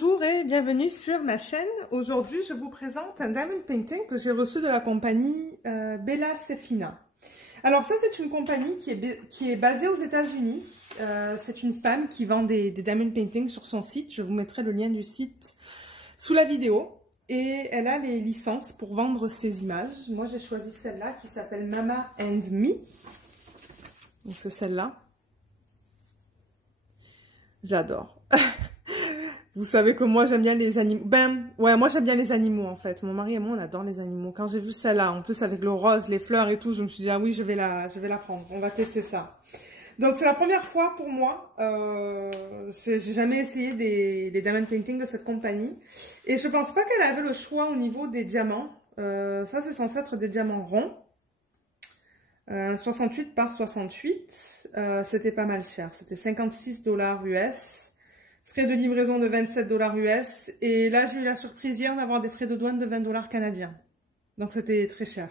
Bonjour et bienvenue sur ma chaîne. Aujourd'hui, je vous présente un diamond painting que j'ai reçu de la compagnie Bella Sefina. Alors ça, c'est une compagnie qui est basée aux États-Unis. C'est une femme qui vend des diamond paintings sur son site. Je vous mettrai le lien du site sous la vidéo. Et elle a les licences pour vendre ses images. Moi, j'ai choisi celle-là qui s'appelle Mama and Me. Donc c'est celle-là. J'adore. Vous savez que moi, j'aime bien les animaux. Moi, j'aime bien les animaux, en fait. Mon mari et moi, on adore les animaux. Quand j'ai vu celle-là, en plus, avec le rose, les fleurs et tout, je me suis dit, ah oui, je vais la prendre. On va tester ça. Donc, c'est la première fois pour moi. J'ai jamais essayé des diamond paintings de cette compagnie. Et je pense pas qu'elle avait le choix au niveau des diamants. Ça, c'est censé être des diamants ronds. 68 par 68. C'était pas mal cher. C'était 56 $ US. Frais de livraison de 27 $ US. Et là, j'ai eu la surprise hier d'avoir des frais de douane de 20 $ canadiens. Donc, c'était très cher.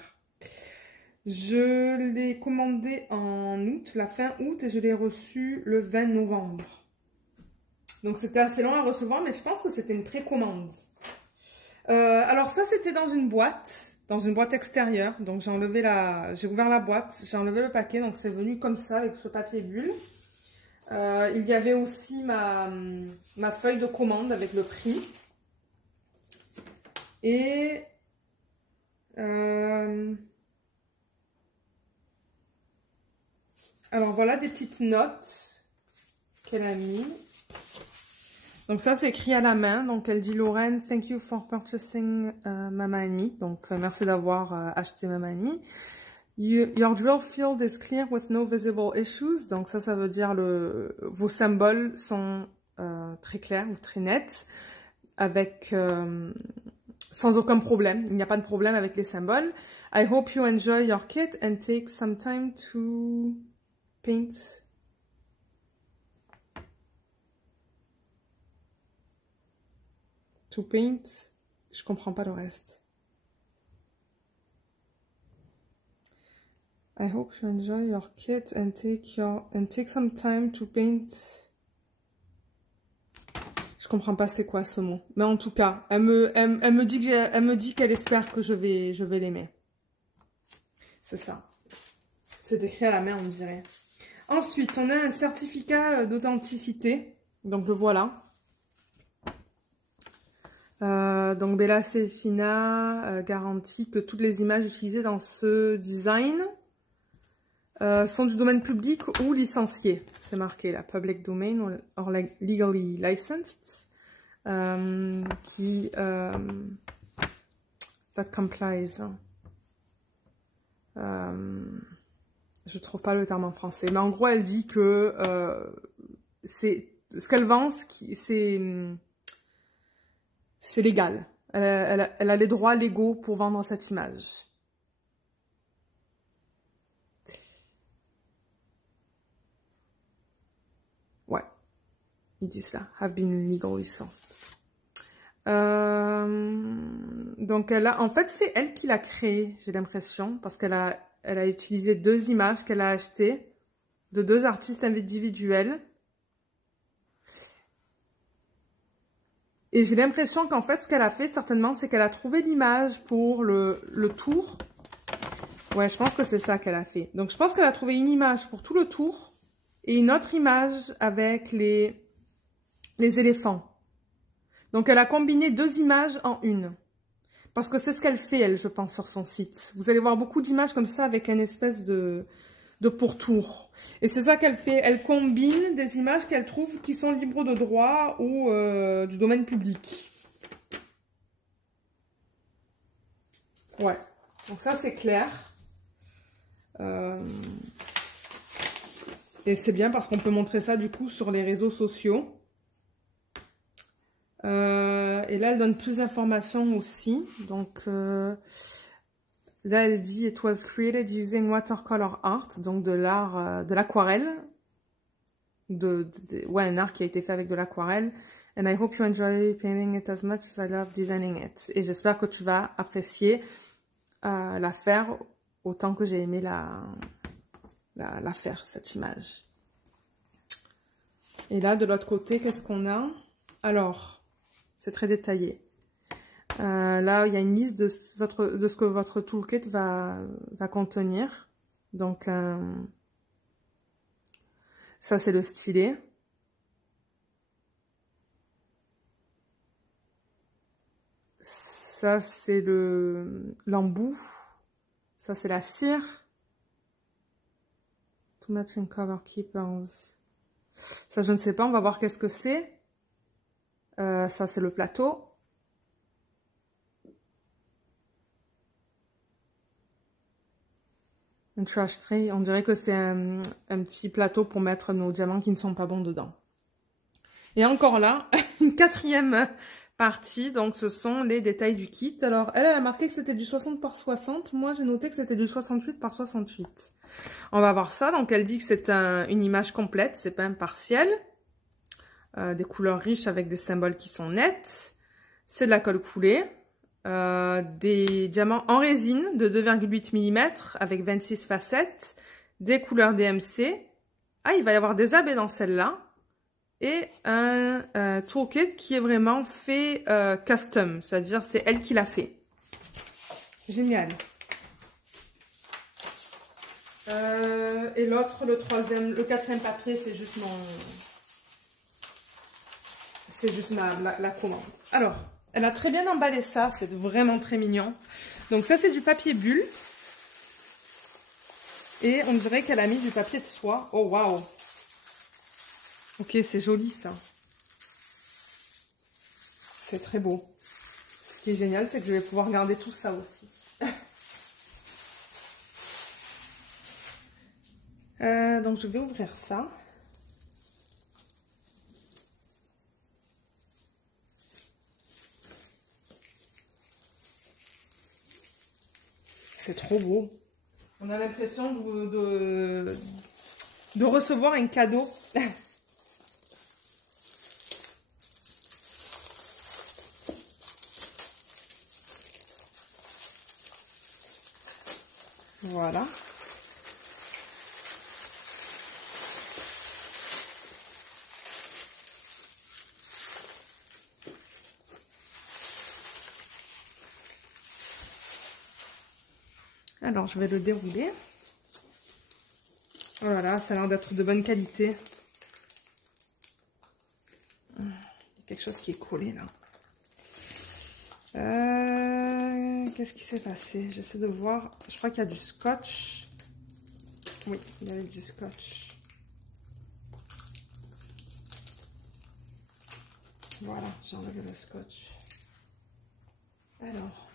Je l'ai commandé en août, la fin août, et je l'ai reçu le 20 novembre. Donc, c'était assez long à recevoir, mais je pense que c'était une précommande. Alors, ça, c'était dans une boîte extérieure. Donc, j'ai ouvert la boîte, j'ai enlevé le paquet. Donc, c'est venu comme ça, avec ce papier bulle. Il y avait aussi ma feuille de commande avec le prix. Et alors voilà des petites notes qu'elle a mis. Donc ça c'est écrit à la main. Donc elle dit Lorraine, thank you for purchasing Mama and Me. Donc merci d'avoir acheté Mama and Me. Your drill field is clear with no visible issues. Donc ça veut dire vos symboles sont très clairs ou très nets, avec sans aucun problème. Il n'y a pas de problème avec les symboles. I hope you enjoy your kit and take some time to paint. Je comprends pas le reste. I hope you enjoy your kit and take some time to paint. Je comprends pas c'est quoi ce mot. Mais en tout cas, elle me dit qu'elle espère que je vais l'aimer. C'est ça. C'est écrit à la main, on dirait. Ensuite, on a un certificat d'authenticité. Donc le voilà. Donc Bella Sefina garantit que toutes les images utilisées dans ce design sont du domaine public ou licenciées. C'est marqué la public domain or legally licensed, that complies. Je trouve pas le terme en français, mais en gros elle dit que c'est ce qu'elle vend, c'est légal. Elle a les droits légaux pour vendre cette image. Ouais, ils disent ça. Have been legally sourced. Donc en fait, c'est elle qui l'a créé, j'ai l'impression, parce qu'elle a utilisé deux images qu'elle a achetées de deux artistes individuels. Et j'ai l'impression qu'en fait, ce qu'elle a fait, certainement, c'est qu'elle a trouvé l'image pour le tour. Ouais, je pense que c'est ça qu'elle a fait. Donc, je pense qu'elle a trouvé une image pour tout le tour et une autre image avec les éléphants. Donc, elle a combiné deux images en une. Parce que c'est ce qu'elle fait, elle, je pense, sur son site. Vous allez voir beaucoup d'images comme ça avec une espèce de pourtour. Et c'est ça qu'elle fait. Elle combine des images qu'elle trouve qui sont libres de droit ou du domaine public. Ouais. Donc ça, c'est clair. Et c'est bien parce qu'on peut montrer ça, du coup, sur les réseaux sociaux. Et là, elle donne plus d'informations aussi. Donc, là, elle dit « It was created using watercolor art », donc de l'art, de l'aquarelle. Ouais, un art qui a été fait avec de l'aquarelle. « And I hope you enjoy painting it as much as I love designing it ». Et j'espère que tu vas apprécier la faire autant que j'ai aimé la faire, cette image. Et là, de l'autre côté, qu'est-ce qu'on a? Alors, C'est très détaillé. Là, il y a une liste de ce que votre toolkit va contenir. Donc, ça, c'est le stylet. Ça, c'est l'embout. Ça, c'est la cire. To match and cover keepers. Ça, je ne sais pas. On va voir qu'est-ce que c'est. Ça, c'est le plateau. Un trash tray. On dirait que c'est un petit plateau pour mettre nos diamants qui ne sont pas bons dedans. Et encore là, une quatrième partie. Donc, ce sont les détails du kit. Alors, elle a marqué que c'était du 60 par 60. Moi, j'ai noté que c'était du 68 par 68. On va voir ça. Donc, elle dit que c'est une image complète. C'est pas un partiel. Des couleurs riches avec des symboles qui sont nets. C'est de la colle coulée. Des diamants en résine de 2,8 mm avec 26 facettes. Des couleurs DMC. Ah, il va y avoir des abeilles dans celle-là. Et un toolkit qui est vraiment fait custom. C'est-à-dire, c'est elle qui l'a fait. Génial. Et l'autre, le quatrième papier, c'est juste la commande. Alors, elle a très bien emballé ça, c'est vraiment très mignon. Donc ça, c'est du papier bulle. Et on dirait qu'elle a mis du papier de soie. Oh, waouh! Ok, c'est joli ça. C'est très beau. Ce qui est génial, c'est que je vais pouvoir garder tout ça aussi. Donc, je vais ouvrir ça. C'est trop beau. On a l'impression de recevoir un cadeau. Voilà. Alors, je vais le dérouler. Voilà, ça a l'air d'être de bonne qualité. Il y a quelque chose qui est collé là. Qu'est-ce qui s'est passé? J'essaie de voir. Je crois qu'il y a du scotch. Oui, il y avait du scotch. Voilà, j'ai enlevé le scotch. Alors.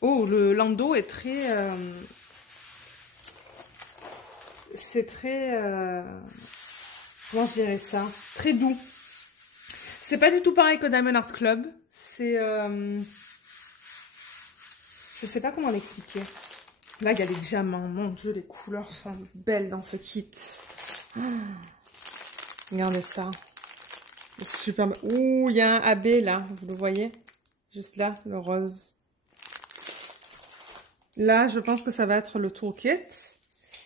Oh, le landau est très... c'est très... comment je dirais ça? Très doux. C'est pas du tout pareil que Diamond Art Club. C'est... je sais pas comment l'expliquer. Là, il y a les diamants. Mon Dieu, les couleurs sont belles dans ce kit. Oh, regardez ça. Super beau. Ouh, il y a un AB là. Vous le voyez? Juste là, le rose. Là, je pense que ça va être le toolkit.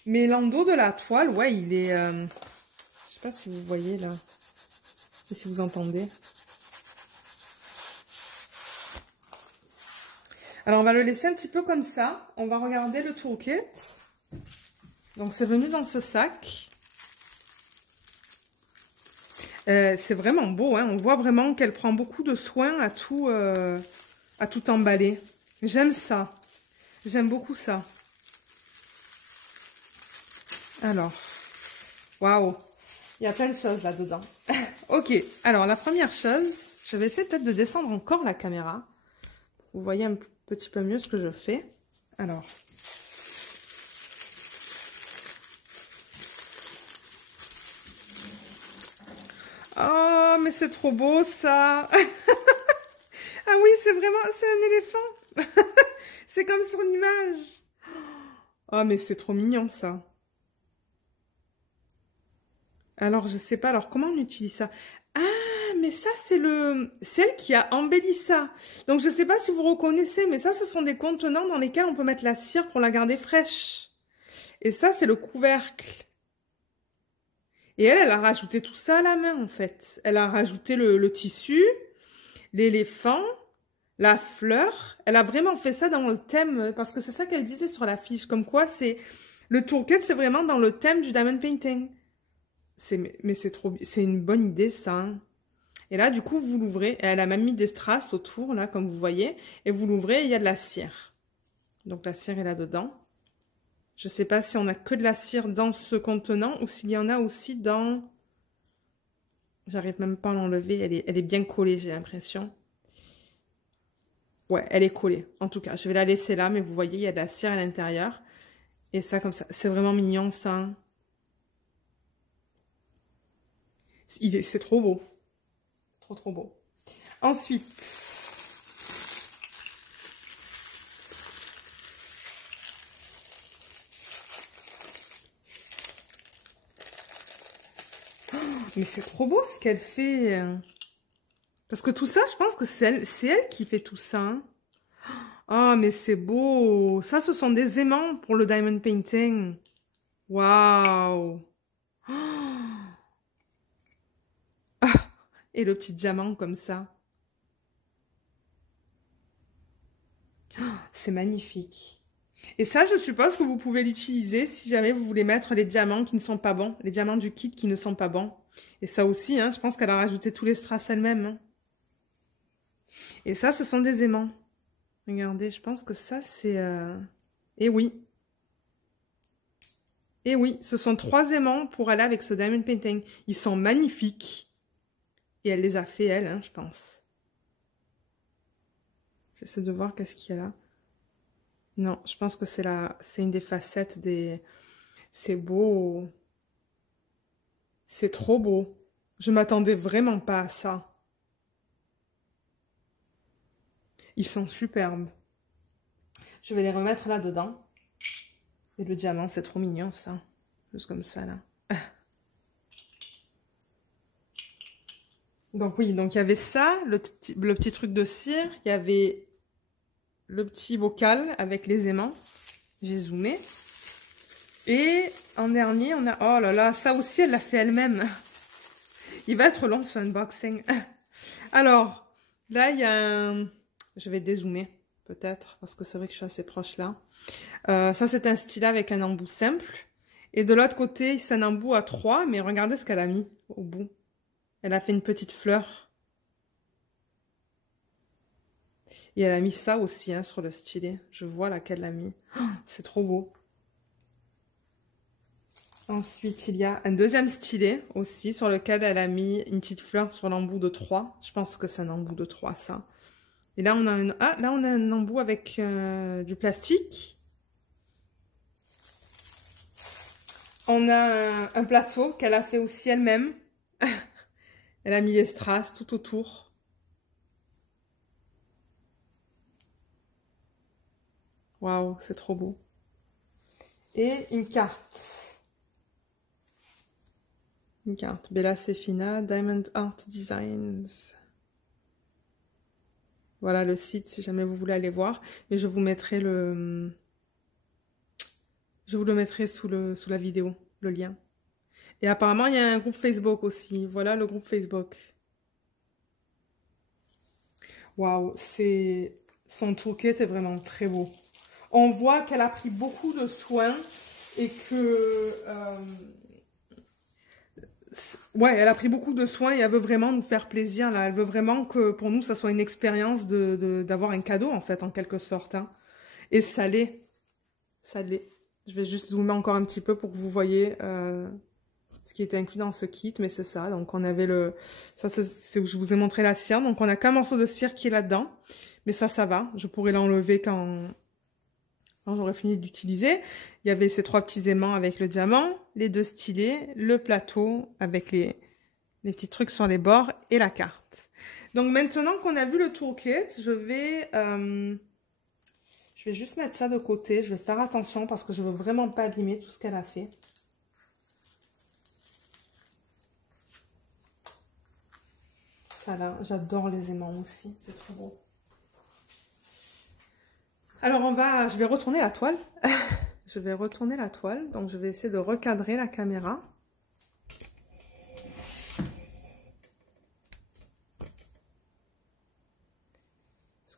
Mais l'endos de la toile, ouais, il est... je sais pas si vous voyez là. Et si vous entendez. Alors, on va le laisser un petit peu comme ça. On va regarder le toolkit. Donc, c'est venu dans ce sac. C'est vraiment beau, hein. On voit vraiment qu'elle prend beaucoup de soin à tout emballer. J'aime ça. J'aime beaucoup ça. Alors, waouh, il y a plein de choses là-dedans. Ok, alors la première chose, je vais essayer peut-être de descendre encore la caméra. Vous voyez un petit peu mieux ce que je fais. Alors. Oh, mais c'est trop beau ça. Ah oui, c'est vraiment, c'est un éléphant. C'est comme sur l'image. Oh, mais c'est trop mignon, ça. Alors, je sais pas. Alors, comment on utilise ça? Ah, mais ça, c'est celle qui a embelli ça. Donc, je sais pas si vous reconnaissez, mais ça, ce sont des contenants dans lesquels on peut mettre la cire pour la garder fraîche. Et ça, c'est le couvercle. Et elle a rajouté tout ça à la main, en fait. Elle a rajouté le tissu, l'éléphant, la fleur. Elle a vraiment fait ça dans le thème, parce que c'est ça qu'elle disait sur la fiche. Comme quoi, c'est le toolkit, c'est vraiment dans le thème du diamond painting. Mais c'est une bonne idée, ça. Hein. Et là, du coup, vous l'ouvrez. Elle a même mis des strass autour, là, comme vous voyez. Et vous l'ouvrez, il y a de la cire. Donc, la cire est là-dedans. Je ne sais pas si on a que de la cire dans ce contenant ou s'il y en a aussi dans... J'arrive même pas à l'enlever. Elle est bien collée, j'ai l'impression. Ouais, elle est collée. En tout cas, je vais la laisser là, mais vous voyez, il y a de la cire à l'intérieur. Et ça, comme ça. C'est vraiment mignon, ça. C'est trop beau. Trop, trop beau. Ensuite... Mais c'est trop beau ce qu'elle fait. Parce que tout ça, je pense que c'est elle qui fait tout ça. Hein. Ah, mais c'est beau. Ça, ce sont des aimants pour le diamond painting. Waouh. Et le petit diamant comme ça. C'est magnifique. Et ça, je suppose que vous pouvez l'utiliser si jamais vous voulez mettre les diamants qui ne sont pas bons. Les diamants du kit qui ne sont pas bons. Et ça aussi, hein, je pense qu'elle a rajouté tous les strass elle-même. Hein. Et ça, ce sont des aimants. Regardez, je pense que ça, c'est... Eh oui. Eh oui, ce sont 3 aimants pour aller avec ce diamond painting. Ils sont magnifiques. Et elle les a fait, elle, hein, je pense. J'essaie de voir qu'est-ce qu'il y a là. Non, je pense que c'est une des facettes des... C'est beau. C'est trop beau. Je m'attendais vraiment pas à ça. Ils sont superbes. Je vais les remettre là-dedans. Et le diamant, c'est trop mignon, ça. Juste comme ça, là. Donc oui, donc il y avait ça, le petit truc de cire. Il y avait le petit bocal avec les aimants. J'ai zoomé. Et en dernier, on a... Oh là là, ça aussi, elle l'a fait elle-même. Il va être long, ce unboxing. Alors, là, il y a un... Je vais dézoomer, peut-être, parce que c'est vrai que je suis assez proche là. Ça, c'est un stylet avec un embout simple. Et de l'autre côté, c'est un embout à 3, mais regardez ce qu'elle a mis au bout. Elle a fait une petite fleur. Et elle a mis ça aussi hein, sur le stylet. Je vois laquelle elle a mis. Oh, c'est trop beau. Ensuite, il y a un deuxième stylet aussi sur lequel elle a mis une petite fleur sur l'embout de 3. Je pense que c'est un embout de 3, ça. Et là, on a là, on a un embout avec du plastique. On a un plateau qu'elle a fait aussi elle-même. Elle a mis les strass tout autour. Waouh, c'est trop beau. Et une carte. Une carte. Bella Sefina, Diamond Art Designs. Voilà le site si jamais vous voulez aller voir. Mais je vous mettrai le... Je vous le mettrai sous la vidéo, le lien. Et apparemment, il y a un groupe Facebook aussi. Voilà le groupe Facebook. Waouh, son toolkit est vraiment très beau. On voit qu'elle a pris beaucoup de soins et que... ouais, elle a pris beaucoup de soins et elle veut vraiment nous faire plaisir. Là. Elle veut vraiment que pour nous, ça soit une expérience d'avoir un cadeau, en fait, en quelque sorte. Hein. Et ça l'est. Ça l'est. Je vais juste zoomer encore un petit peu pour que vous voyez ce qui était inclus dans ce kit. Mais c'est ça. Donc, on avait le... Ça, c'est où je vous ai montré la cire. Donc, on a qu'un morceau de cire qui est là-dedans. Mais ça va. Je pourrais l'enlever quand j'aurai fini d'utiliser. Il y avait ces 3 petits aimants avec le diamant, les 2 stylets, le plateau avec les petits trucs sur les bords et la carte. Donc, maintenant qu'on a vu le toolkit, je vais juste mettre ça de côté. Je vais faire attention parce que je veux vraiment pas abîmer tout ce qu'elle a fait. Ça là, j'adore les aimants aussi. C'est trop beau. Alors, je vais retourner la toile. Je vais retourner la toile. Donc, je vais essayer de recadrer la caméra.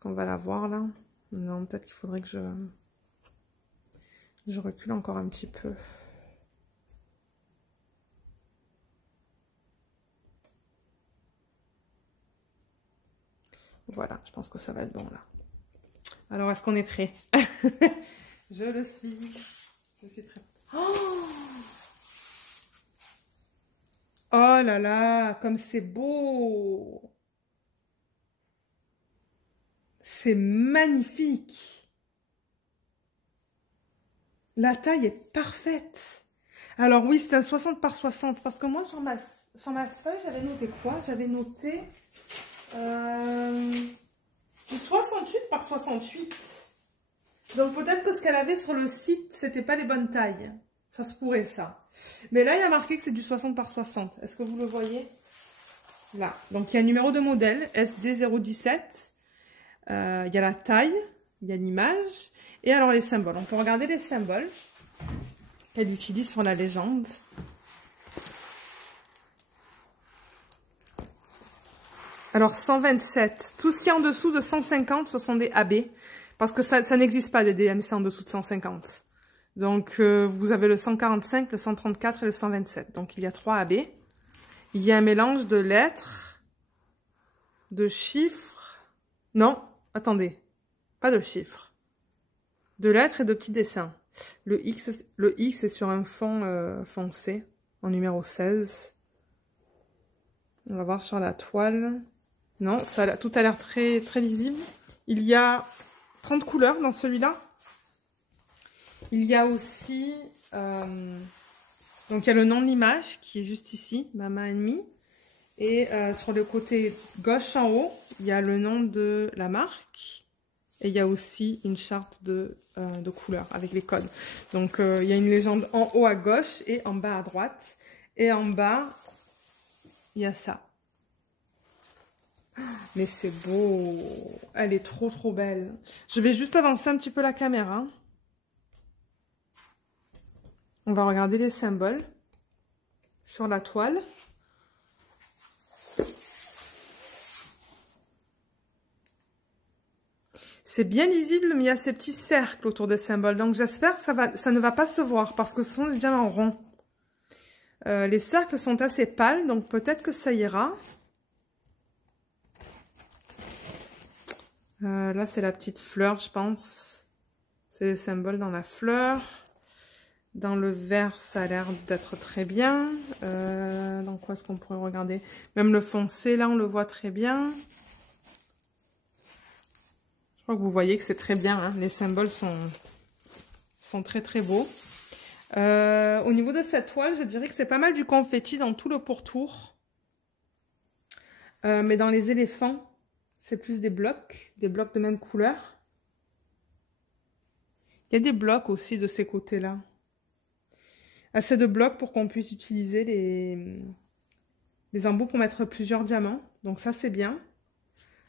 qu'on va la voir là? Non, peut-être qu'il faudrait que je recule encore un petit peu. Voilà, je pense que ça va être bon là. Alors, est-ce qu'on est prêt? Je le suis. Je suis très... Oh, oh là là, comme c'est beau! C'est magnifique! La taille est parfaite. Alors oui, c'est un 60 par 60. Parce que moi, sur ma feuille, j'avais noté quoi? J'avais noté du 68 par 68. Donc peut-être que ce qu'elle avait sur le site, c'était pas les bonnes tailles. Ça se pourrait, ça. Mais là, il y a marqué que c'est du 60 par 60. Est-ce que vous le voyez? Là. Donc il y a un numéro de modèle, SD017. Il y a la taille, il y a l'image. Et alors les symboles. On peut regarder les symboles qu'elle utilise sur la légende. Alors 127. Tout ce qui est en dessous de 150, ce sont des AB. Parce que ça n'existe pas des DMC en dessous de 150. Donc, vous avez le 145, le 134 et le 127. Donc, il y a 3 AB. Il y a un mélange de lettres, de chiffres. Non, attendez. Pas de chiffres. De lettres et de petits dessins. Le X est sur un fond foncé, en numéro 16. On va voir sur la toile. Non, tout a l'air très, très lisible. Il y a 30 couleurs dans celui-là. Il y a aussi, donc il y a le nom de l'image qui est juste ici, ma main ennemie. Et sur le côté gauche en haut, il y a le nom de la marque. Et il y a aussi une charte de couleurs avec les codes. Donc il y a une légende en haut à gauche et en bas à droite. Et en bas, il y a ça. Mais c'est beau, elle est trop trop belle. Je vais juste avancer un petit peu la caméra. On va regarder les symboles sur la toile. C'est bien lisible, mais il y a ces petits cercles autour des symboles. Donc j'espère que ça ne va pas se voir parce que ce sont déjà en rond. Les cercles sont assez pâles, donc peut-être que ça ira. Là, c'est la petite fleur, je pense. C'est les symboles dans la fleur. Dans le vert, ça a l'air d'être très bien. Dans quoi est-ce qu'on pourrait regarder? Même le foncé, là, on le voit très bien. Je crois que vous voyez que c'est très bien. Hein. Les symboles sont très, très beaux. Au niveau de cette toile, je dirais que c'est pas mal du confetti dans tout le pourtour. Mais dans les éléphants, c'est plus des blocs de même couleur. Il y a des blocs aussi de ces côtés-là. Assez de blocs pour qu'on puisse utiliser les embouts pour mettre plusieurs diamants. Donc ça, c'est bien.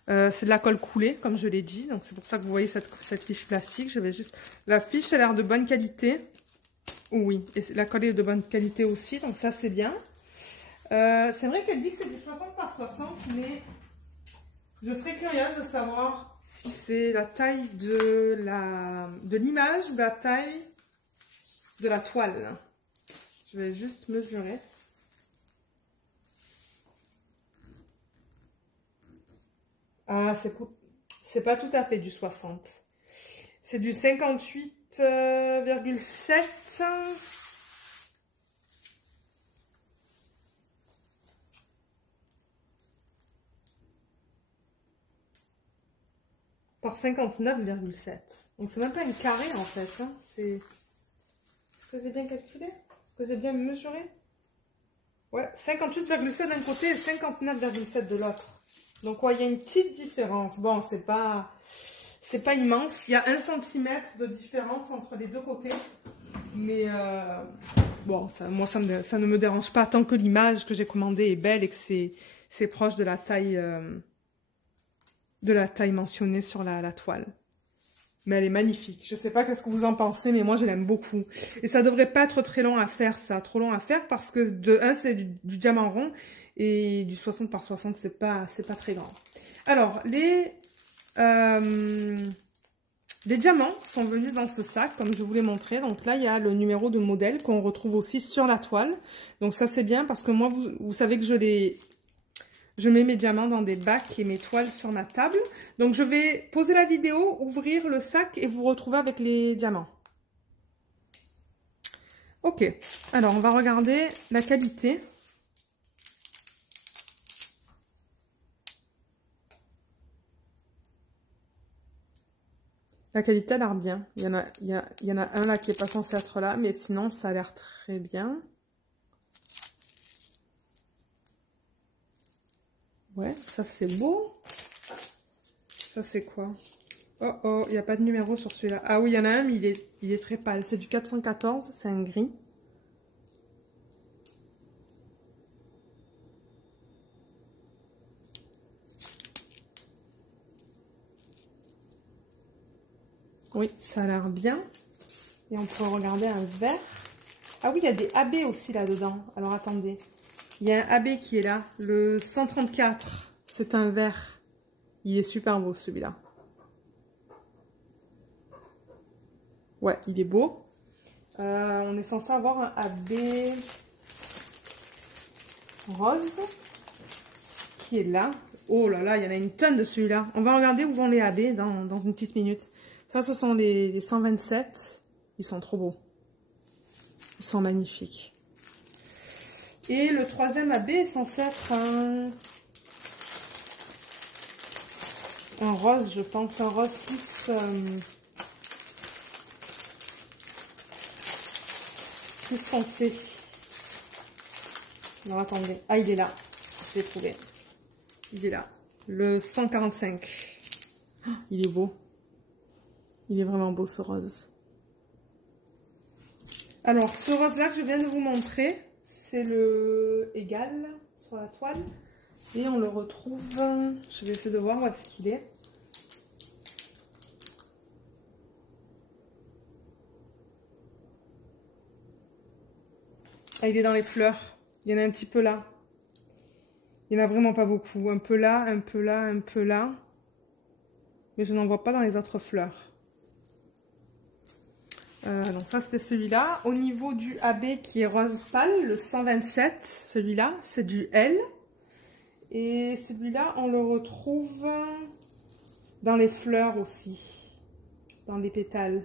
C'est de la colle coulée, comme je l'ai dit. Donc c'est pour ça que vous voyez cette fiche plastique. Je vais juste... La fiche a l'air de bonne qualité. Oui, et la colle est de bonne qualité aussi. Donc ça, c'est bien. C'est vrai qu'elle dit que c'est du 60 par 60, mais... Je serais curieuse de savoir si c'est la taille de l'image ou la taille de la toile. Je vais juste mesurer. Ah, c'est pas tout à fait du 60. C'est du 58,7. Par 59,7. Donc c'est même pas une carré en fait. Hein. Est-ce que j'ai bien calculé? Est-ce que j'ai bien mesuré? Ouais, 58,7 d'un côté et 59,7 de l'autre. Donc ouais, il y a une petite différence. Bon, c'est pas immense. Il y a 1 cm de différence entre les deux côtés. Mais bon, moi ça ne me dérange pas tant que l'image que j'ai commandée est belle et que c'est proche de la taille mentionnée sur la toile. Mais elle est magnifique. Je sais pas qu'est-ce que vous en pensez, mais moi je l'aime beaucoup. Et ça devrait pas être très long à faire, ça. Trop long à faire parce que de 1 c'est du diamant rond et du 60 par 60 c'est pas très grand. Alors, les Les diamants sont venus dans ce sac, comme je vous l'ai montré. Donc là, il y a le numéro de modèle qu'on retrouve aussi sur la toile. Donc ça, c'est bien parce que moi, vous savez que je mets mes diamants dans des bacs et mes toiles sur ma table. Donc je vais poser la vidéo, ouvrir le sac et vous retrouver avec les diamants. Ok, alors on va regarder la qualité. La qualité a l'air bien. Il y en a un là qui n'est pas censé être là, mais sinon ça a l'air très bien. Ouais, ça c'est beau. Ça c'est quoi? Oh oh, il n'y a pas de numéro sur celui-là. Ah oui, il y en a un, mais il est très pâle. C'est du 414, c'est un gris. Oui, ça a l'air bien. Et on peut regarder un vert. Ah oui, il y a des AB aussi là-dedans. Alors attendez. Il y a un AB qui est là. Le 134. C'est un vert. Il est super beau celui-là. Ouais, il est beau. On est censé avoir un AB rose qui est là. Oh là là, il y en a une tonne de celui-là. On va regarder où vont les AB dans une petite minute. Ça, ce sont les 127. Ils sont trop beaux. Ils sont magnifiques. Et le troisième AB est censé être un rose, je pense. Un rose plus foncé. Alors, attendez. Ah, il est là. Je l'ai trouvé. Il est là. Le 145. Oh, il est beau. Il est vraiment beau, ce rose. Alors, ce rose-là que je viens de vous montrer, c'est le égal sur la toile. Et on le retrouve... Je vais essayer de voir où est-ce qu'il est. Ah, il est dans les fleurs. Il y en a un petit peu là. Il n'y en a vraiment pas beaucoup. Un peu là, un peu là, un peu là. Mais je n'en vois pas dans les autres fleurs. Donc ça c'était celui-là. Au niveau du AB qui est rose pâle, le 127, celui-là c'est du L. Et celui-là on le retrouve dans les fleurs aussi. Dans les pétales.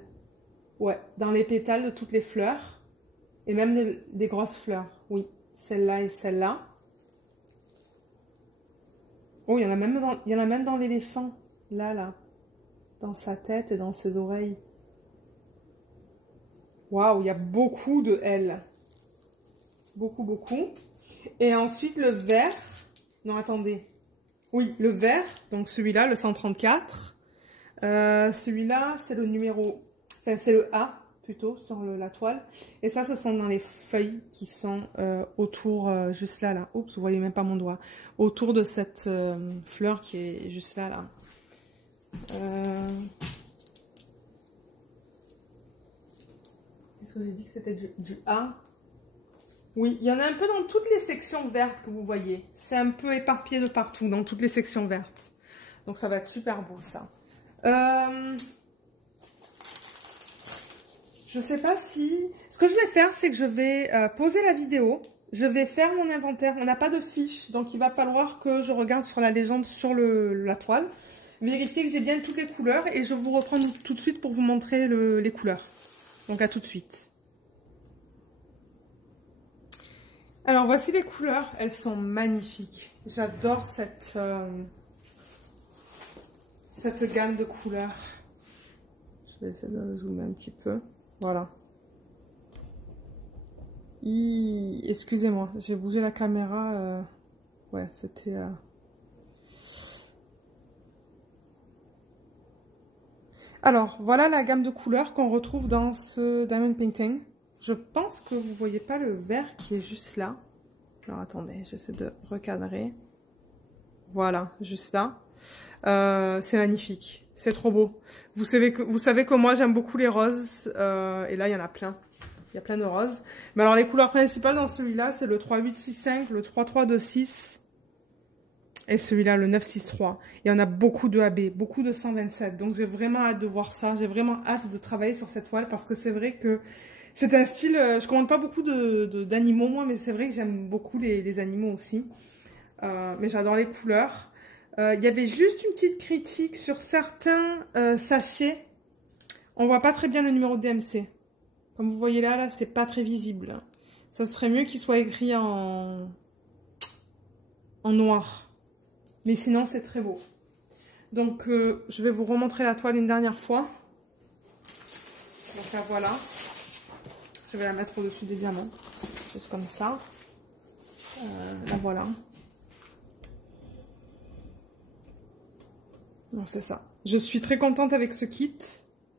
Ouais, dans les pétales de toutes les fleurs. Et même des grosses fleurs. Oui, celle-là et celle-là. Oh, il y en a même dans l'éléphant. Là. Dans sa tête et dans ses oreilles. Waouh, il y a beaucoup de L. Beaucoup, beaucoup. Et ensuite, le vert. Non, attendez. Oui, le vert. Donc, celui-là, le 134. Celui-là, c'est le numéro... Enfin, c'est le A, plutôt, sur la toile. Et ça, ce sont dans les feuilles qui sont autour, juste là. Oups, vous voyez même pas mon doigt. Autour de cette fleur qui est juste là. Est-ce que j'ai dit que c'était du A? Oui, il y en a un peu dans toutes les sections vertes que vous voyez. C'est un peu éparpillé de partout, dans toutes les sections vertes. Donc ça va être super beau ça. Je sais pas si... Ce que je vais faire, c'est que je vais poser la vidéo. Je vais faire mon inventaire. On n'a pas de fiche, donc il va falloir que je regarde sur la légende sur la toile. Vérifier que j'ai bien toutes les couleurs et je vous reprends tout de suite pour vous montrer les couleurs. Donc à tout de suite. Alors voici les couleurs, elles sont magnifiques. J'adore cette gamme de couleurs. Je vais essayer de zoomer un petit peu. Voilà. Excusez-moi, j'ai bougé la caméra. Ouais, c'était... Alors, voilà la gamme de couleurs qu'on retrouve dans ce Diamond Painting. Je pense que vous ne voyez pas le vert qui est juste là. Alors, attendez, j'essaie de recadrer. Voilà, juste là. C'est magnifique. C'est trop beau. Vous savez que moi, j'aime beaucoup les roses. Et là, il y en a plein. Il y a plein de roses. Mais alors, les couleurs principales dans celui-là, c'est le 3865, le 3326 Et celui-là, le 963. Et on a beaucoup de AB, beaucoup de 127. Donc, j'ai vraiment hâte de voir ça. J'ai vraiment hâte de travailler sur cette toile parce que c'est vrai que c'est un style... je commande pas beaucoup d'animaux, moi, mais c'est vrai que j'aime beaucoup les animaux aussi. Mais j'adore les couleurs. Il y avait juste une petite critique sur certains sachets. On voit pas très bien le numéro de DMC. Comme vous voyez là, c'est pas très visible. Ça serait mieux qu'il soit écrit en noir. Mais sinon, c'est très beau. Donc, je vais vous remontrer la toile une dernière fois. Donc, la voilà. Je vais la mettre au-dessus des diamants. Juste comme ça. La voilà. Non, c'est ça. Je suis très contente avec ce kit.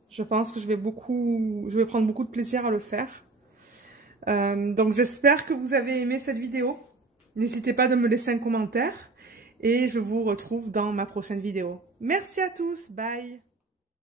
Je pense que je vais prendre beaucoup de plaisir à le faire. Donc, j'espère que vous avez aimé cette vidéo. N'hésitez pas de me laisser un commentaire. Et je vous retrouve dans ma prochaine vidéo. Merci à tous. Bye.